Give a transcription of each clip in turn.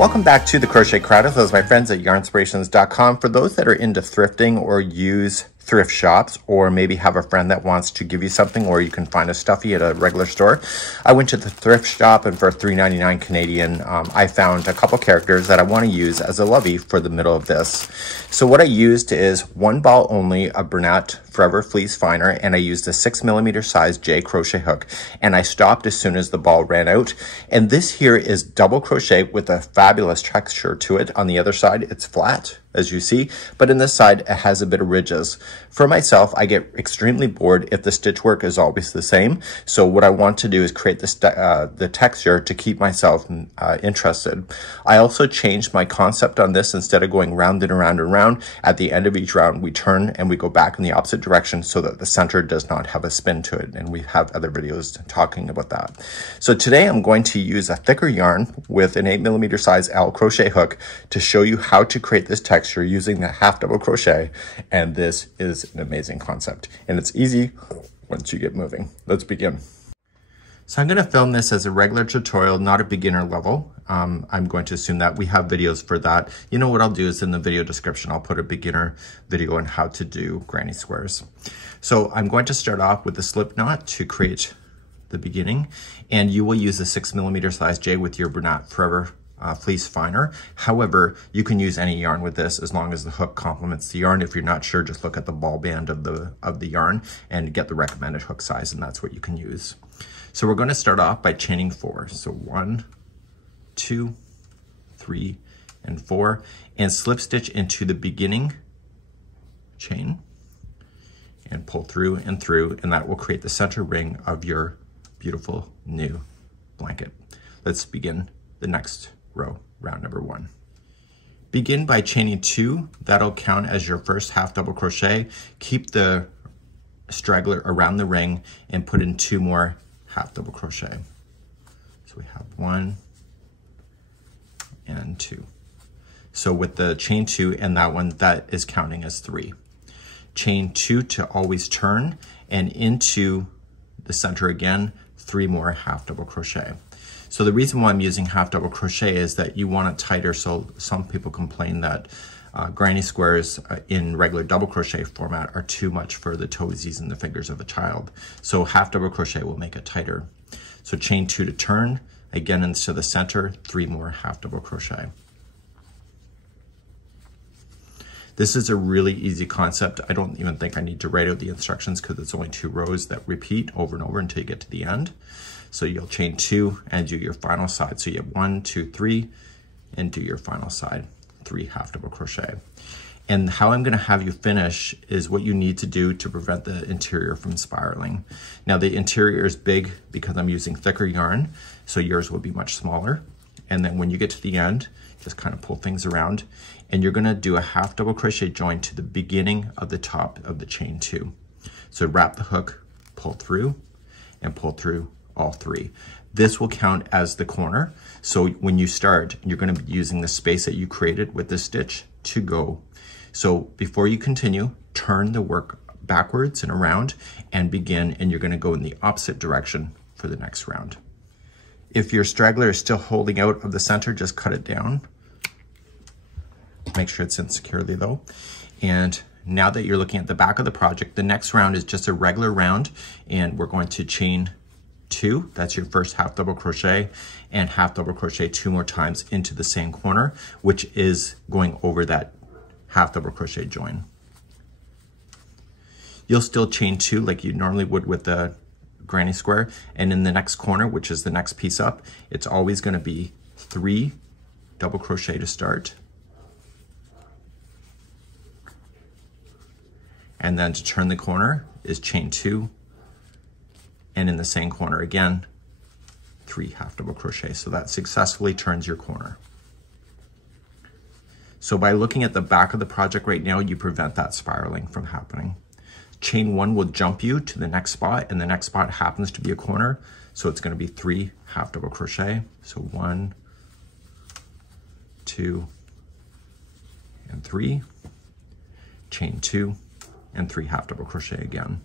Welcome back to the Crochet Crowd. Those my friends at yarnspirations.com. For those that are into thrifting or use thrift shops, or maybe have a friend that wants to give you something, or you can find a stuffy at a regular store. I went to the thrift shop, and for $3.99 Canadian, I found a couple characters that I want to use as a lovey for the middle of this. So what I used is one ball only, a Bernat Forever Fleece Finer, and I used a 6mm size J crochet hook, and I stopped as soon as the ball ran out. And this here is double crochet with a fabulous texture to it. On the other side, it's flat, as you see, but in this side, it has a bit of ridges. For myself, I get extremely bored if the stitch work is always the same. So what I want to do is create the texture to keep myself interested. I also changed my concept on this. Instead of going round and around and around, at the end of each round, we turn and we go back in the opposite direction so that the center does not have a spin to it. And we have other videos talking about that. So today I'm going to use a thicker yarn with an 8mm size L crochet hook to show you how to create this texture using the half double crochet. And this is an amazing concept, and it's easy once you get moving. Let's begin. So I'm going to film this as a regular tutorial, not a beginner level. I'm going to assume that we have videos for that. You know what I'll do is in the video description, I'll put a beginner video on how to do granny squares. So I'm going to start off with a slip knot to create the beginning, and you will use a 6mm size J with your Bernat Forever Fleece Finer. However, you can use any yarn with this as long as the hook complements the yarn. If you're not sure, just look at the ball band of the yarn and get the recommended hook size, and that's what you can use. So we're going to start off by chaining 4. So 1, 2, 3, and 4, and slip stitch into the beginning chain and pull through and through, and that will create the center ring of your beautiful new blanket. Let's begin the next row, round number 1. Begin by chaining 2. That'll count as your first half double crochet. Keep the straggler around the ring and put in 2 more half double crochet. So we have 1 and 2. So with the chain 2 and that one, that is counting as 3. Chain 2 to always turn, and into the center again, 3 more half double crochet. So the reason why I'm using half double crochet is that you want it tighter. So some people complain that granny squares in regular double crochet format are too much for the toesies and the fingers of a child. So half double crochet will make it tighter. So chain 2 to turn, again into the center, 3 more half double crochet. This is a really easy concept. I don't even think I need to write out the instructions because it's only 2 rows that repeat over and over until you get to the end. So you'll chain 2 and do your final side. So you have 1, 2, 3, and do your final side, 3 half double crochet. And how I'm going to have you finish is what you need to do to prevent the interior from spiraling. Now the interior is big because I'm using thicker yarn, so yours will be much smaller. And then when you get to the end, just kind of pull things around, and you're going to do a half double crochet join to the beginning of the top of the chain 2. So wrap the hook, pull through, and pull through all 3. This will count as the corner. So when you start, you're going to be using the space that you created with this stitch to go. So before you continue, turn the work backwards and around and begin, and you're going to go in the opposite direction for the next round. If your straggler is still holding out of the center, just cut it down. Make sure it's in securely though. And now that you're looking at the back of the project, the next round is just a regular round, and we're going to chain 2, that's your first half double crochet, and half double crochet 2 more times into the same corner, which is going over that half double crochet join. You'll still chain 2 like you normally would with the granny square, and in the next corner, which is the next piece up, it's always going to be 3 double crochet to start, and then to turn the corner is chain 2, and in the same corner again, 3 half double crochet. So that successfully turns your corner. So by looking at the back of the project right now, you prevent that spiraling from happening. Chain 1 will jump you to the next spot, and the next spot happens to be a corner. So it's going to be 3 half double crochet. So 1, 2, and 3, chain 2, and 3 half double crochet again.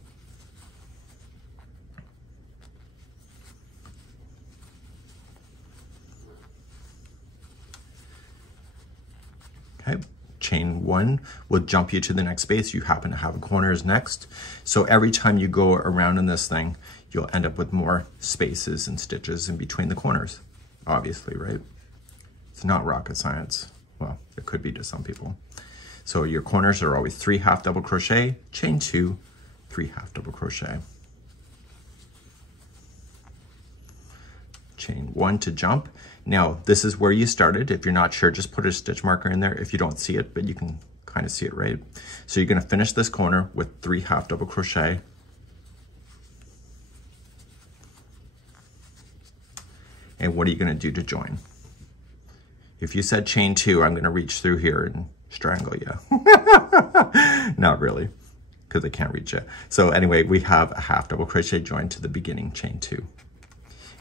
chain 1 will jump you to the next space. You happen to have a corners next. So every time you go around in this thing, you'll end up with more spaces and stitches in between the corners, obviously, right? It's not rocket science. Well, it could be to some people. So your corners are always 3 half double crochet, chain 2, 3 half double crochet. Chain 1 to jump. Now, this is where you started. If you're not sure, just put a stitch marker in there if you don't see it, but you can kind of see it, right? So you're going to finish this corner with 3 half double crochet. And what are you going to do to join? If you said chain 2, I'm going to reach through here and strangle you. Not really, because I can't reach it. So anyway, we have a half double crochet join to the beginning chain 2.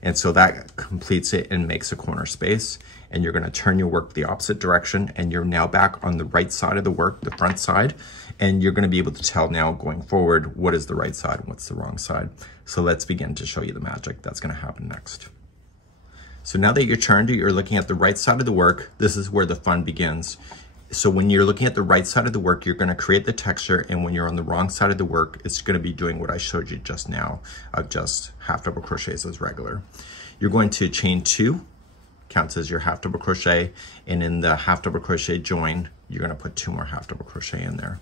And so that completes it and makes a corner space. And you're going to turn your work the opposite direction, and you're now back on the right side of the work, the front side. And you're going to be able to tell now going forward what is the right side and what's the wrong side. So let's begin to show you the magic that's going to happen next. So now that you're turned, you're looking at the right side of the work. This is where the fun begins. So when you're looking at the right side of the work, you're going to create the texture, and when you're on the wrong side of the work, it's going to be doing what I showed you just now of just half double crochets as regular. You're going to chain 2, counts as your half double crochet, and in the half double crochet join, you're going to put 2 more half double crochet in there.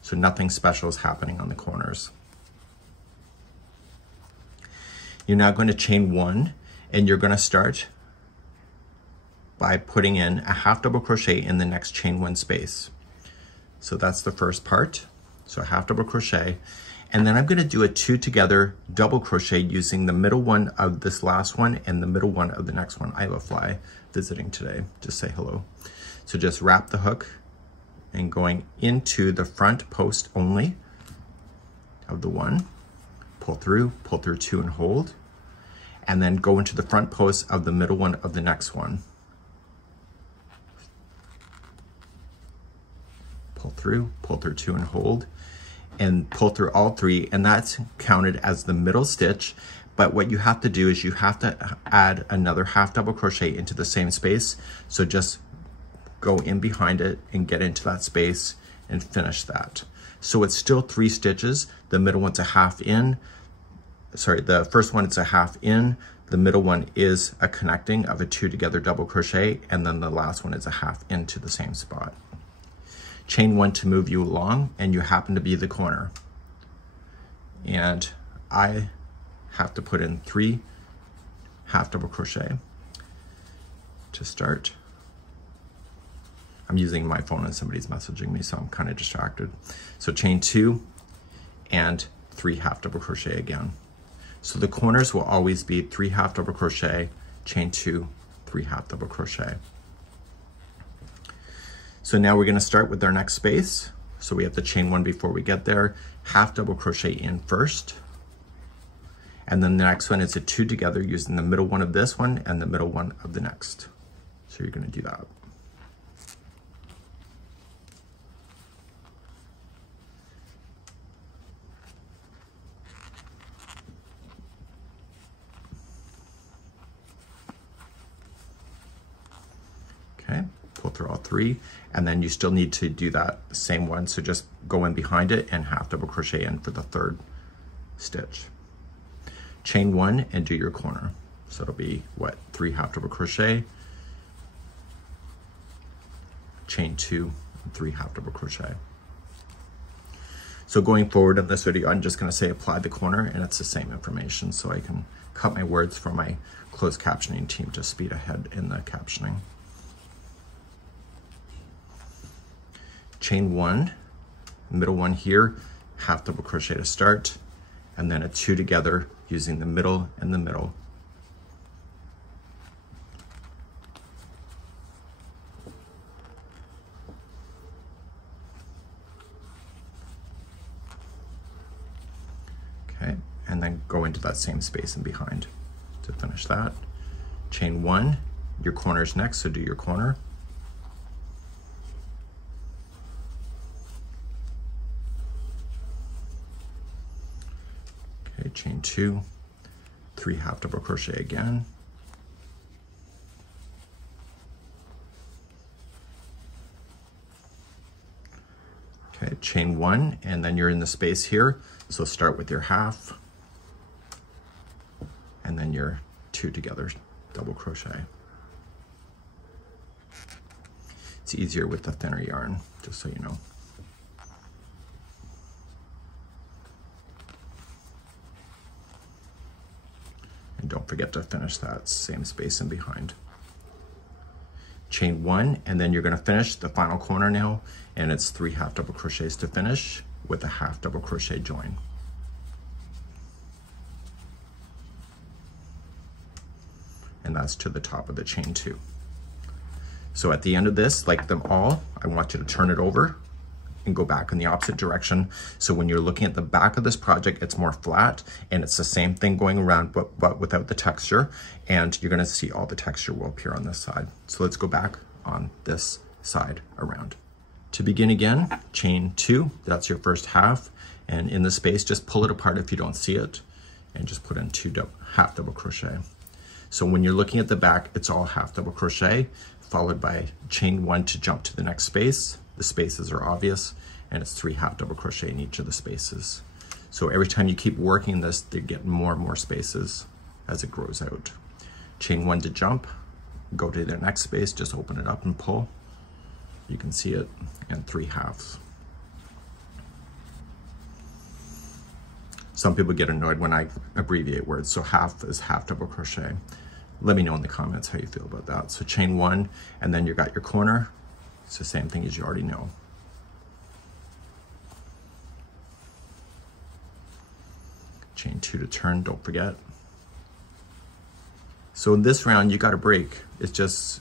So nothing special is happening on the corners. You're now going to chain 1, and you're going to start by putting in a half double crochet in the next chain 1 space. So that's the first part. So a half double crochet, and then I'm going to do a 2 together double crochet using the middle one of this last one and the middle one of the next one. I have a fly visiting today. Just say hello. So just wrap the hook and going into the front post only of the one, pull through 2 and hold, and then go into the front post of the middle one of the next one. Pull through 2 and hold, and pull through all 3, and that's counted as the middle stitch. But what you have to do is you have to add another half double crochet into the same space. So just go in behind it and get into that space and finish that. So it's still 3 stitches. The middle one's a half in. Sorry, the first one is a half in. The middle one is a connecting of a 2 together double crochet, and then the last one is a half into the same spot. Chain 1 to move you along, and you happen to be the corner. And I have to put in 3 half double crochet to start. I'm using my phone and somebody's messaging me, so I'm kind of distracted. So chain 2 and 3 half double crochet again. So the corners will always be 3 half double crochet, chain 2, 3 half double crochet. So now we're going to start with our next space. So we have to chain 1 before we get there, half double crochet in first. And then the next one is a 2 together using the middle one of this one and the middle one of the next. So you're going to do that. Okay, pull through all 3, and then you still need to do that same one. So just go in behind it and half double crochet in for the 3rd stitch. Chain 1 and do your corner. So it'll be what, 3 half double crochet, chain 2, and 3 half double crochet. So going forward in this video, I'm just going to say apply the corner, and it's the same information, so I can cut my words for my closed captioning team to speed ahead in the captioning. Chain 1, middle one here, half double crochet to start, and then a 2 together using the middle and the middle. Okay, and then go into that same space and behind to finish that. Chain 1, your corner's next, so do your corner. Chain 2, 3 half double crochet again, Okay, chain 1, and then you're in the space here. So start with your half, and then your 2 together, double crochet. It's easier with the thinner yarn, just so you know. And don't forget to finish that same space in behind. Chain 1, and then you're going to finish the final corner now, and it's 3 half double crochets to finish with a half double crochet join. And that's to the top of the chain 2. So at the end of this, like them all, I want you to turn it over and go back in the opposite direction. So when you're looking at the back of this project, it's more flat, and it's the same thing going around, but without the texture. And you're gonna see all the texture will appear on this side. So let's go back on this side around. To begin again, chain 2, that's your first half. And in the space, just pull it apart if you don't see it, and just put in 2 half double crochet. So when you're looking at the back, it's all half double crochet, followed by chain 1 to jump to the next space. The spaces are obvious, and it's 3 half double crochet in each of the spaces. So every time you keep working this, they get more and more spaces as it grows out. Chain 1 to jump, go to the next space, just open it up and pull. You can see it, and 3 halves. Some people get annoyed when I abbreviate words, so half is half double crochet. Let me know in the comments how you feel about that. So chain 1, and then you got your corner. It's the same thing as you already know. Chain 2 to turn, don't forget. So in this round, you got a break. It's just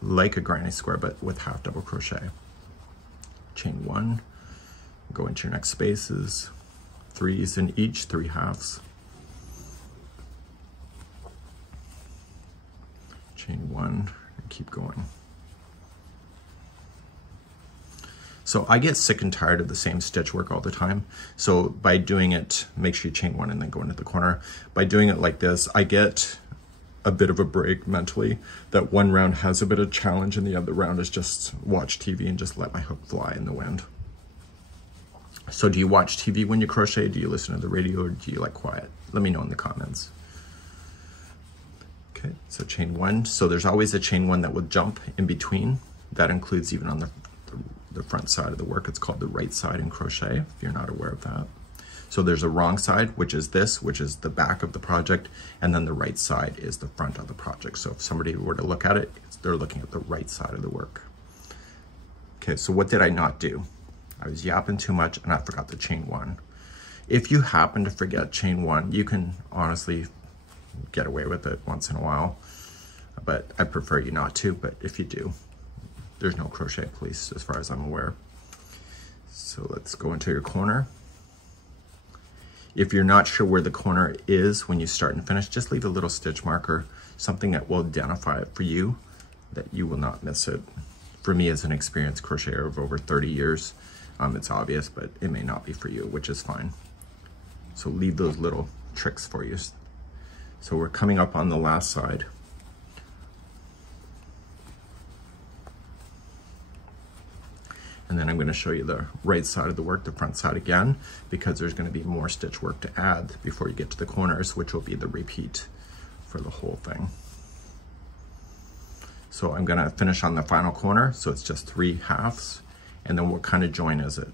like a granny square, but with half double crochet. Chain 1, go into your next spaces, 3s in each, 3 halves. Chain 1, and keep going. So I get sick and tired of the same stitch work all the time. So by doing it, make sure you chain 1 and then go into the corner. By doing it like this, I get a bit of a break mentally, that one round has a bit of challenge and the other round is just watch TV and just let my hook fly in the wind. So do you watch TV when you crochet? Do you listen to the radio, or do you like quiet? Let me know in the comments. Okay, so chain 1. So there's always a chain 1 that will jump in between. That includes even on the front side of the work. It's called the right side in crochet, if you're not aware of that. So there's a wrong side, which is this, which is the back of the project, and then the right side is the front of the project. So if somebody were to look at it, they're looking at the right side of the work. Okay, so what did I not do? I was yapping too much and I forgot the chain 1. If you happen to forget chain 1, you can honestly get away with it once in a while, but I prefer you not to. But if you do, there's no crochet police as far as I'm aware. So let's go into your corner. If you're not sure where the corner is when you start and finish, just leave a little stitch marker, something that will identify it for you, that you will not miss it. For me, as an experienced crocheter of over 30 years, it's obvious, but it may not be for you, which is fine. So leave those little tricks for you. So we're coming up on the last side. And then I'm going to show you the right side of the work, the front side again, because there's going to be more stitch work to add before you get to the corners, which will be the repeat for the whole thing. So I'm going to finish on the final corner. So it's just 3 halves. And then what kind of join is it?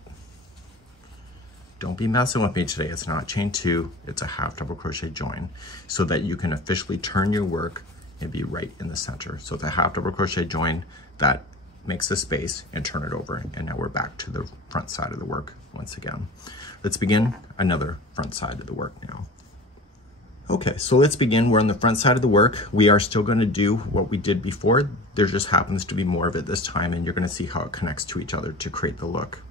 Don't be messing with me today. It's not chain 2, it's a half double crochet join, so that you can officially turn your work and be right in the center. So it's a half double crochet join that makes a space and turn it over. And now we're back to the front side of the work once again. Let's begin another front side of the work now. Okay, so let's begin. We're on the front side of the work. We are still going to do what we did before. There just happens to be more of it this time, and you're going to see how it connects to each other to create the look.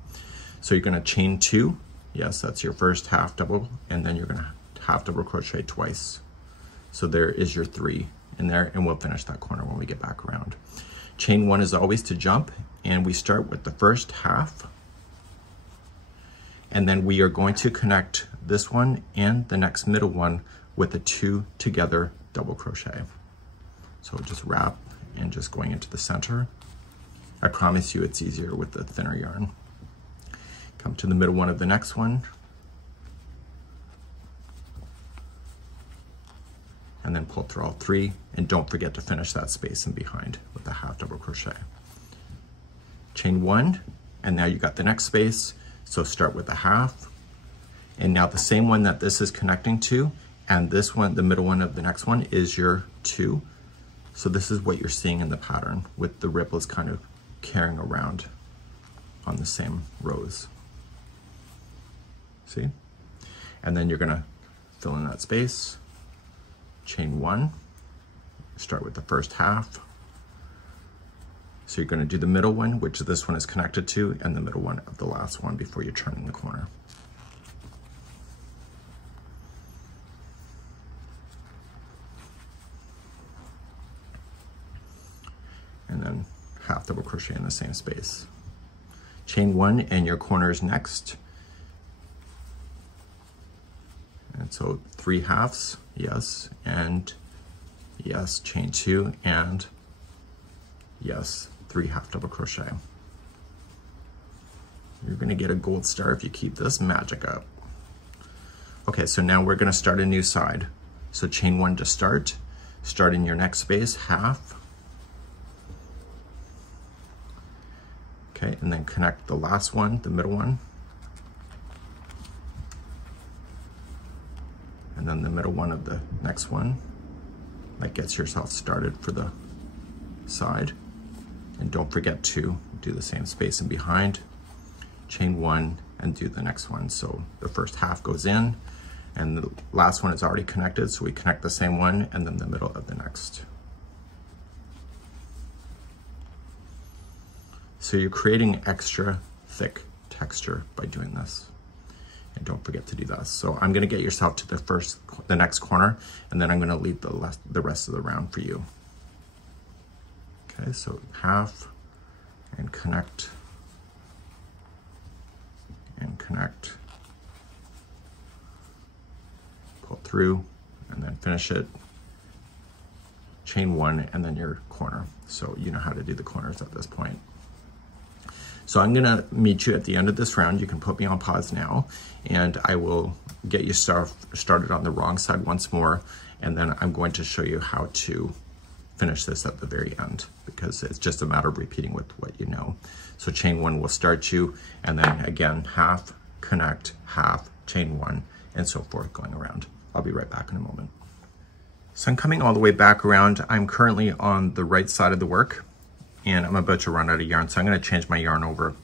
So you're going to chain 2. Yes, that's your first half double, and then you're going to half double crochet twice. So there is your 3 in there, and we'll finish that corner when we get back around. Chain 1 is always to jump, and we start with the first half, and then we are going to connect this one and the next middle one with a 2 together double crochet. So just wrap and just going into the center. I promise you it's easier with the thinner yarn. come to the middle one of the next one, and then pull through all 3, and don't forget to finish that space in behind with the half double crochet. Chain 1, and now you got the next space, so start with the half, and now the same one that this is connecting to, and this one, the middle one of the next one, is your 2. So this is what you're seeing in the pattern, with the ripples kind of carrying around on the same rows. See? And then you're gonna fill in that space, chain 1, start with the first half. So you're gonna do the middle one, which this one is connected to, and the middle one of the last one before you turn in the corner. And then half double crochet in the same space. Chain 1 and your corner is next. And so 3 halves, yes, and yes, chain 2, and yes, 3 half double crochet. You're gonna get a gold star if you keep this magic up. Okay, so now we're gonna start a new side. So chain 1 to start in your next space, half. Okay, and then connect the last one, the middle one. And then the middle one of the next one. That gets yourself started for the side. And don't forget to do the same space in behind. Chain 1 and do the next one. So the first half goes in, and the last one is already connected, so we connect the same one and then the middle of the next. So you're creating extra thick texture by doing this. And don't forget to do this. So I'm gonna get yourself to the next corner, and then I'm gonna leave the rest of the round for you. Okay, so half, and connect, pull through, and then finish it. Chain 1, and then your corner. So you know how to do the corners at this point. So I'm gonna meet you at the end of this round. You can put me on pause now, and I will get you started on the wrong side once more, and then I'm going to show you how to finish this at the very end, because it's just a matter of repeating with what you know. So chain 1 will start you, and then again, half, connect, half, chain 1, and so forth going around. I'll be right back in a moment. So I'm coming all the way back around. I'm currently on the right side of the work, and I'm about to run out of yarn, so I'm gonna change my yarn over.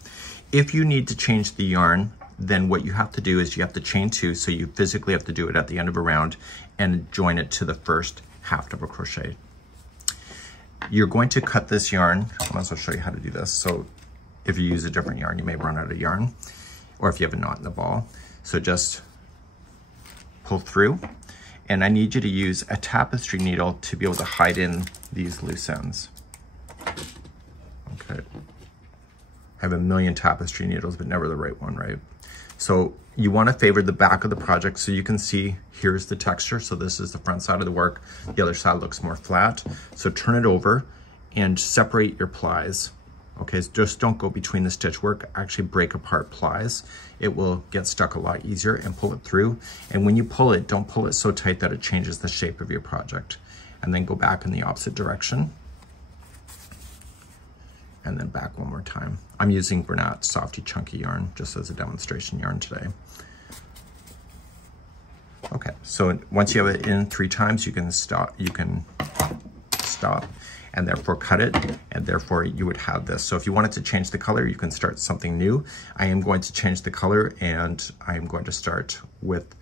If you need to change the yarn, then what you have to do is you have to chain 2, so you physically have to do it at the end of a round and join it to the first half double crochet. You're going to cut this yarn. I might as well show you how to do this. So if you use a different yarn, you may run out of yarn, or if you have a knot in the ball. So just pull through, and I need you to use a tapestry needle to be able to hide in these loose ends. Okay. I have a million tapestry needles, but never the right one, right? So you want to favor the back of the project so you can see here's the texture. So this is the front side of the work. The other side looks more flat. So turn it over and separate your plies. Okay, so just don't go between the stitch work. Actually break apart plies. It will get stuck a lot easier, and pull it through. And when you pull it, don't pull it so tight that it changes the shape of your project. And then go back in the opposite direction. And then back one more time. I'm using Bernat Softy Chunky yarn just as a demonstration yarn today. Okay, so once you have it in 3 times, you can stop, and therefore cut it, and therefore you would have this. So if you wanted to change the color, you can start something new. I am going to change the color, and I am going to start with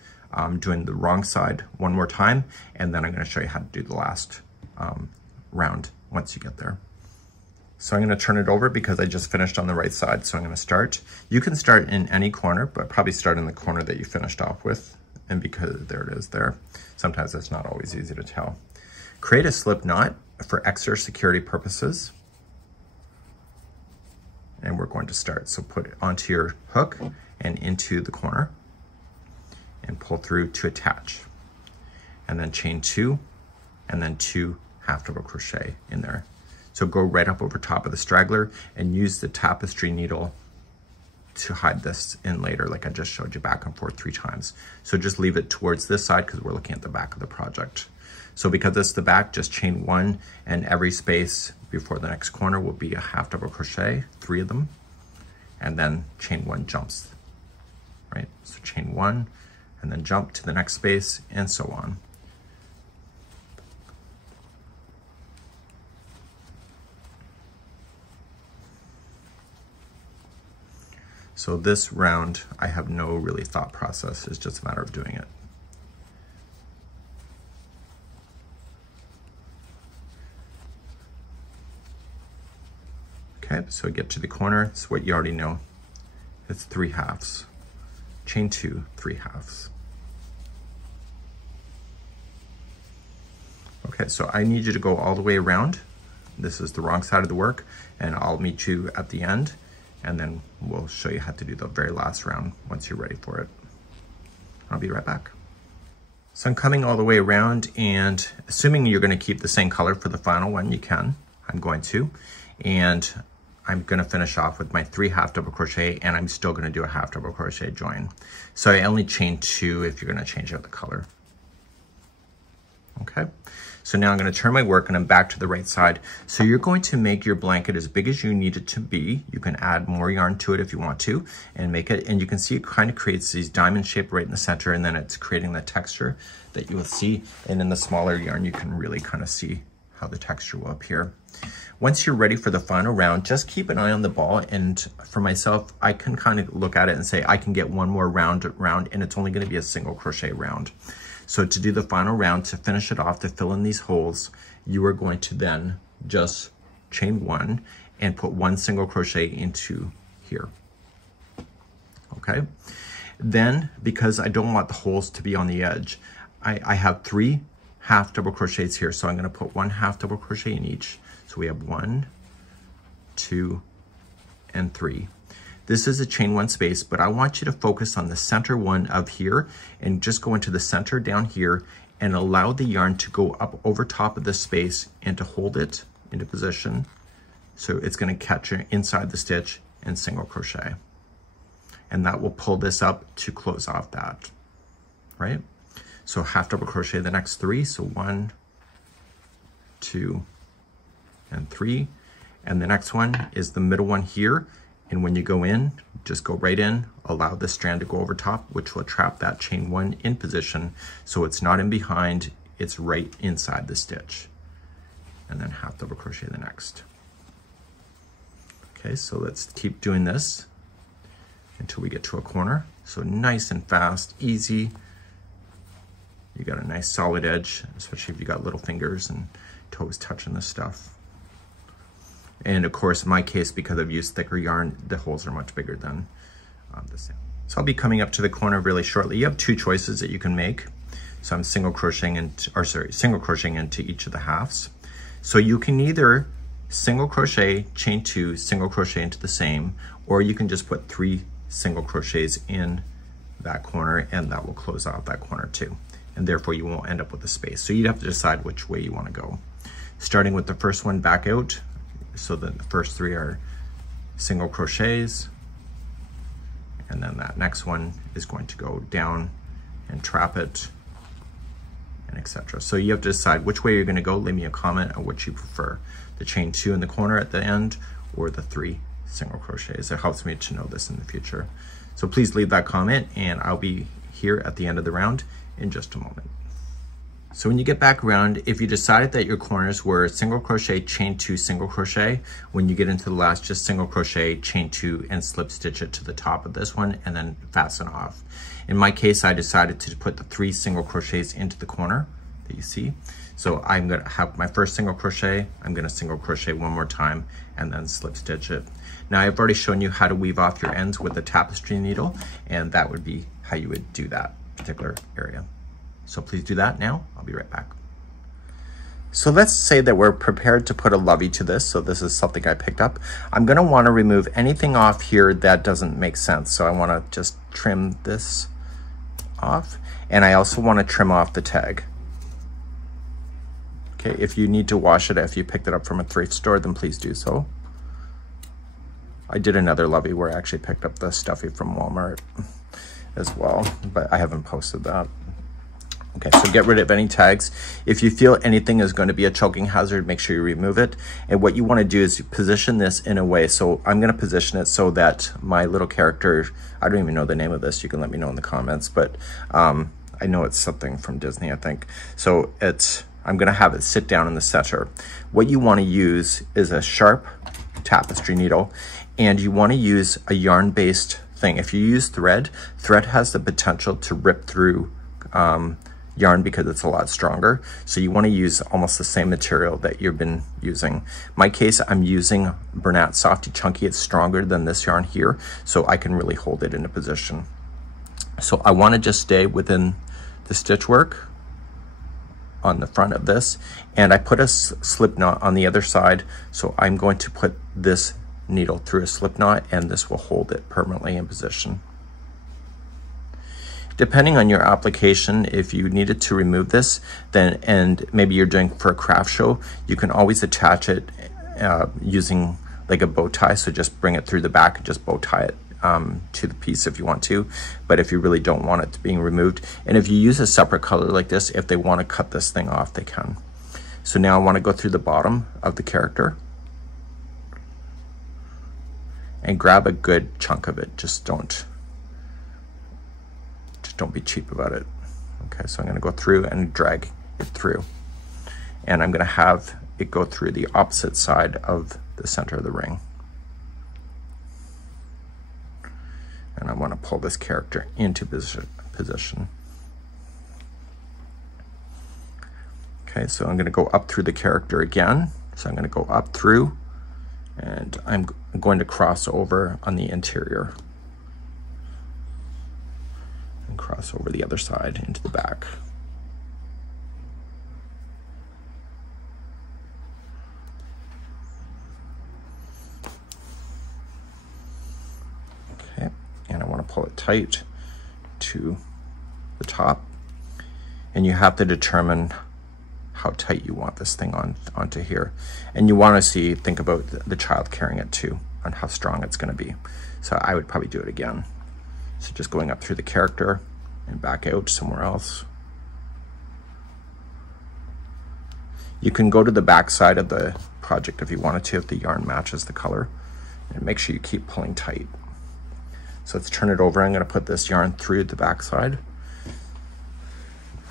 doing the wrong side one more time, and then I'm going to show you how to do the last round once you get there. So I'm going to turn it over because I just finished on the right side. So I'm going to start. You can start in any corner, but probably start in the corner that you finished off with. And because there it is there, sometimes it's not always easy to tell. Create a slip knot for extra security purposes. And we're going to start. So put it onto your hook and into the corner and pull through to attach. And then chain 2 and then 2 half double crochet in there. So go right up over top of the straggler and use the tapestry needle to hide this in later, like I just showed you, back and forth 3 times. So just leave it towards this side because we're looking at the back of the project. So because it's the back, just chain 1, and every space before the next corner will be a half double crochet, 3 of them, and then chain 1 jumps, right? So chain 1 and then jump to the next space and so on. So this round, I have no really thought process. It's just a matter of doing it. Okay, so get to the corner. It's what you already know. It's 3 halves. Chain 2, 3 halves. Okay, so I need you to go all the way around. This is the wrong side of the work, and I'll meet you at the end, and then we'll show you how to do the very last round once you're ready for it. I'll be right back. So I'm coming all the way around, and assuming you're gonna keep the same color for the final one, you can. I'm going to. And I'm gonna finish off with my 3 half double crochet, and I'm still gonna do a half double crochet join. So I only chain 2 if you're gonna change out the color. Okay, so now I'm gonna turn my work and I'm back to the right side. So you're going to make your blanket as big as you need it to be. You can add more yarn to it if you want to and make it, and you can see it kind of creates these diamond shape right in the center, and then it's creating the texture that you will see. And in the smaller yarn, you can really kind of see how the texture will appear. Once you're ready for the final round, just keep an eye on the ball. And for myself, I can kind of look at it and say, I can get one more round, and it's only gonna be a single crochet round. So to do the final round, to finish it off, to fill in these holes, you are going to then just chain 1 and put 1 single crochet into here, okay? Then, because I don't want the holes to be on the edge, I have 3 half double crochets here, so I'm gonna put 1 half double crochet in each. So we have 1, 2, and 3. This is a chain 1 space, but I want you to focus on the center one of here and just go into the center down here and allow the yarn to go up over top of this space and to hold it into position. So it's gonna catch inside the stitch and single crochet. And that will pull this up to close off that, right? So half double crochet the next 3. So 1, 2, and 3. And the next one is the middle one here. And when you go in, just go right in, allow the strand to go over top, which will trap that chain 1 in position. So it's not in behind, it's right inside the stitch. And then half double crochet the next. Okay, so let's keep doing this until we get to a corner. So nice and fast, easy. You got a nice solid edge, especially if you got little fingers and toes touching this stuff. And of course, in my case, because I've used thicker yarn, the holes are much bigger than the same. So I'll be coming up to the corner really shortly. You have 2 choices that you can make. So I'm single crocheting into each of the halves. So you can either single crochet, chain 2, single crochet into the same, or you can just put 3 single crochets in that corner, and that will close out that corner too. And therefore you won't end up with a space. So you'd have to decide which way you want to go. Starting with the first one back out, so the first 3 are single crochets, and then that next one is going to go down and trap it, and etc. So you have to decide which way you're going to go. Leave me a comment on which you prefer, the chain 2 in the corner at the end or the 3 single crochets. It helps me to know this in the future. So please leave that comment, and I'll be here at the end of the round in just a moment. So when you get back around, if you decided that your corners were single crochet, chain 2, single crochet, when you get into the last, just single crochet, chain 2, and slip stitch it to the top of this one and then fasten off. In my case, I decided to put the 3 single crochets into the corner that you see. So I'm gonna have my first single crochet, I'm gonna single crochet 1 more time and then slip stitch it. Now I've already shown you how to weave off your ends with a tapestry needle, and that would be how you would do that particular area. So please do that now. I'll be right back. So let's say that we're prepared to put a lovey to this. So this is something I picked up. I'm gonna wanna remove anything off here that doesn't make sense. So I wanna just trim this off. And I also wanna trim off the tag. Okay, if you need to wash it, if you picked it up from a thrift store, then please do so. I did another Lovey where I actually picked up the stuffy from Walmart as well, but I haven't posted that. Okay, so get rid of any tags. If you feel anything is going to be a choking hazard, make sure you remove it. And what you want to do is position this in a way. So I'm going to position it so that my little character, I don't even know the name of this. You can let me know in the comments, but I know it's something from Disney, I think. So I'm going to have it sit down in the center. What you want to use is a sharp tapestry needle, and you want to use a yarn-based thing. If you use thread has the potential to rip through yarn because it's a lot stronger. So you want to use almost the same material that you've been using. In my case, I'm using Bernat Softy Chunky. It's stronger than this yarn here, so I can really hold it into position. So I want to just stay within the stitch work on the front of this, and I put a slip knot on the other side. So I'm going to put this needle through a slip knot, and this will hold it permanently in position. Depending on your application, if you needed to remove this, then, and maybe you're doing for a craft show, you can always attach it using like a bow tie. So just bring it through the back and just bow tie it to the piece if you want to. But if you really don't want it being removed, and if you use a separate color like this, if they want to cut this thing off, they can. So now I want to go through the bottom of the character and grab a good chunk of it. Just don't be cheap about it. Okay, so I'm going to go through and drag it through, and I'm going to have it go through the opposite side of the center of the ring. And I want to pull this character into position. Okay, so I'm going to go up through the character again. So I'm going to go up through, and I'm going to cross over on the interior and cross over the other side into the back. Okay, and I want to pull it tight to the top, and you have to determine how tight you want this thing onto here. And you want to think about the child carrying it too, on how strong it's going to be. So I would probably do it again. So just going up through the character and back out somewhere else. You can go to the back side of the project if you wanted to, if the yarn matches the color, and make sure you keep pulling tight. So let's turn it over. I'm going to put this yarn through the back side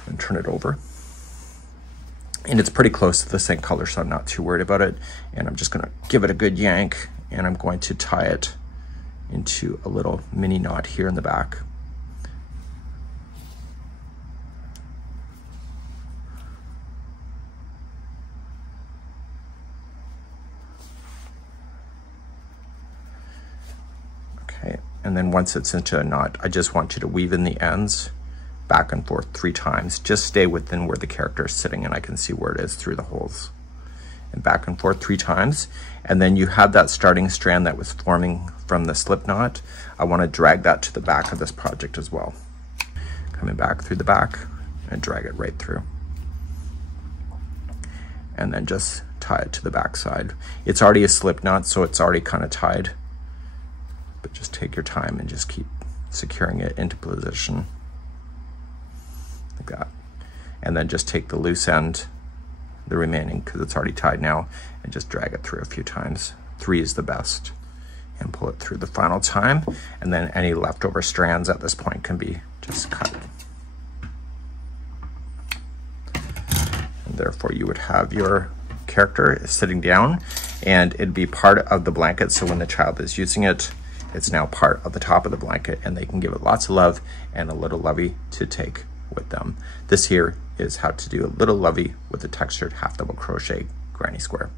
and turn it over. And it's pretty close to the same color, so I'm not too worried about it. And I'm just going to give it a good yank, and I'm going to tie it into a little mini knot here in the back. Okay, and then once it's into a knot, I just want you to weave in the ends back and forth 3 times. Just stay within where the character is sitting, and I can see where it is through the holes. And back and forth 3 times. And then you have that starting strand that was forming from the slip knot. I want to drag that to the back of this project as well. Coming back through the back and drag it right through. And then just tie it to the back side. It's already a slip knot, so it's already kind of tied. But just take your time and just keep securing it into position. Like that. And then just take the loose end, the remaining, because it's already tied now, and just drag it through a few times. 3 is the best. And pull it through the final time, and then any leftover strands at this point can be just cut. And therefore you would have your character sitting down, and it'd be part of the blanket, so when the child is using it, it's now part of the top of the blanket, and they can give it lots of love and a little lovey to take with them. This here is how to do a little lovey with a textured half double crochet granny square.